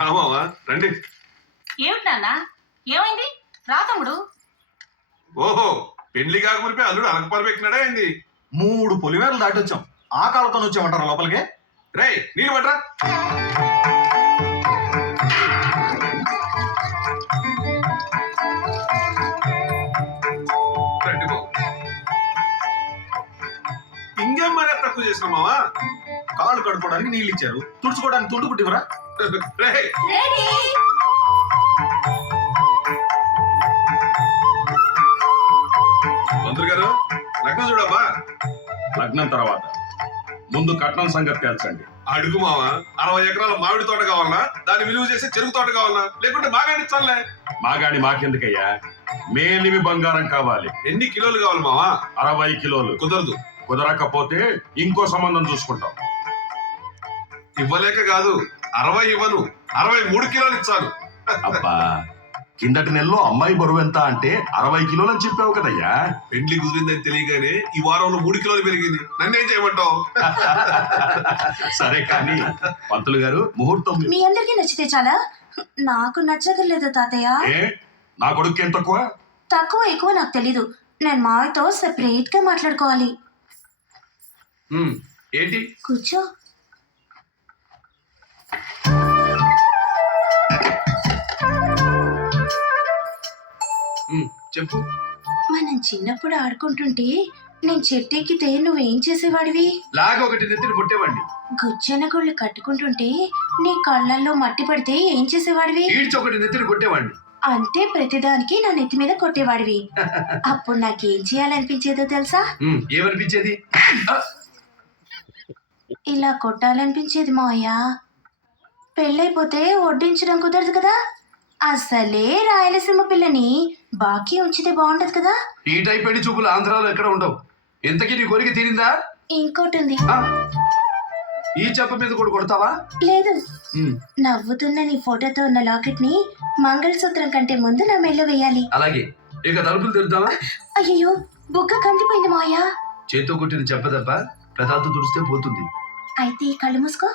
మావా రండి. ఏమిటి నాన్న, ఏమైంది? రా తమ్ముడు. ఓహో, పెళ్లి కాకమునిపై అల్లుడు అలకపరపు ఎక్కినాడా ఏంది? 3 పొలిమేరలు దాటొచ్చాం. ఆ కాళ్ళతో వచ్చామంటారా లోపలికి? రే నీళ్ళు పట్రా. రండి బాబు. ఇంకేం మరీ తక్కువ చేసిన మావా? కాళ్ళు కడుక్కోవడానికి నీళ్ళు ఇచ్చారు, తుడుచుకోవడానికి తుండు పుట్టివరా? రే మంత్రి గారు, లగ్నం చూడమ్మా. లగ్నం తర్వాత ముందు కట్నం సంగతి తేల్చండి. అడుగు మావా, 60 ఎకరాల మామిడి తోట కావాలనా, దాన్ని విలువ చేసే చెరుకు తోట కావాలనా, లేకుంటే మాగాడి ఇచ్చాలే? మాగాడి మాకెందుకయ్యా, మేలిమి బంగారం కావాలి. ఎన్ని కిలోలు కావాలి మావా? 60 కిలోలు. కుదరదు. కుదరకపోతే ఇంకో సంబంధం చూసుకుంటాం. ఇవ్వలేక కాదు, 60 ఇవ్వను, 63 కిలోలు ఇచ్చాను. అబ్బా, కిందటి నెలలో అమ్మాయి బరువు ఎంత అంటే 60 కిలోలు అని చెప్పావు కదయ్యా. పెండ్లి కుదిరిందని తెలియగానే ఈ వారంలో 3 కిలోలు పెరిగింది. నన్నేం చేయమంటావు? సరే కానీ పంతులు గారు, ముహూర్తం మీ అందరికీ నచ్చితే చాలా, నాకు నచ్చలేదు తాతయ్య. ఏ నా కొడుకు ఏం తక్కువ? తక్కువ ఎక్కువ నాకు తెలీదు. నేను మావితో సెపరేట్ గా మాట్లాడుకోవాలి. ఏంటి? కూర్చో. చెప్పు. మనం చిన్నప్పుడు ఆడుకుంటుంటే నేను చెట్టెక్కితే నువ్వేం చేసేవాడివి? లాగా ఒకటి నెత్తిని పుట్టేవాడిని. గుజ్జన గుళ్ళు కట్టుకుంటుంటే నీ కళ్ళల్లో మట్టి పడితే ఏం చేసేవాడివి? ఈడ్చి ఒకటి నెత్తిని కొట్టేవాడిని. అంటే ప్రతిదానికి నా నెత్తి మీద కొట్టేవాడివి. అప్పుడు నాకేం చేయాలనిపించేదో తెలుసా? ఏమనిపించేది? ఇలా కొట్టాలనిపించేది మావయ్య. పెళ్ళైపోతే వడ్డించడం కుదరదు కదా. అసలే రాయలసీమ పిల్లని బాకీ ఉంచితే బాగుంటది కదా. ఈ టైప్ పెళ్లి చూపులు ఆంధ్రాలో ఎక్కడ ఉండవు. ఎంతకీ నీ కోరిక తీరిందా? ఇంకోటి ఉంది. ఈ చెప్ప మీద కూడా కొడతావా? లేదు, నవ్వుతున్న నీ ఫోటోతో ఉన్న లాకెట్ ని మంగళసూత్రం కంటే ముందు నా మెళ్ళో వేయాలి. అలాగే. ఇక తలుపులు తెరుద్దామా? అయ్యో, బుగ్గ కందిపోయింది మావయ్య. చేత్తో కొట్టిన చెప్పదప్ప పెదాలతో తుడిస్తే పోతుంది. అయితే కళ్ళు మూసుకో.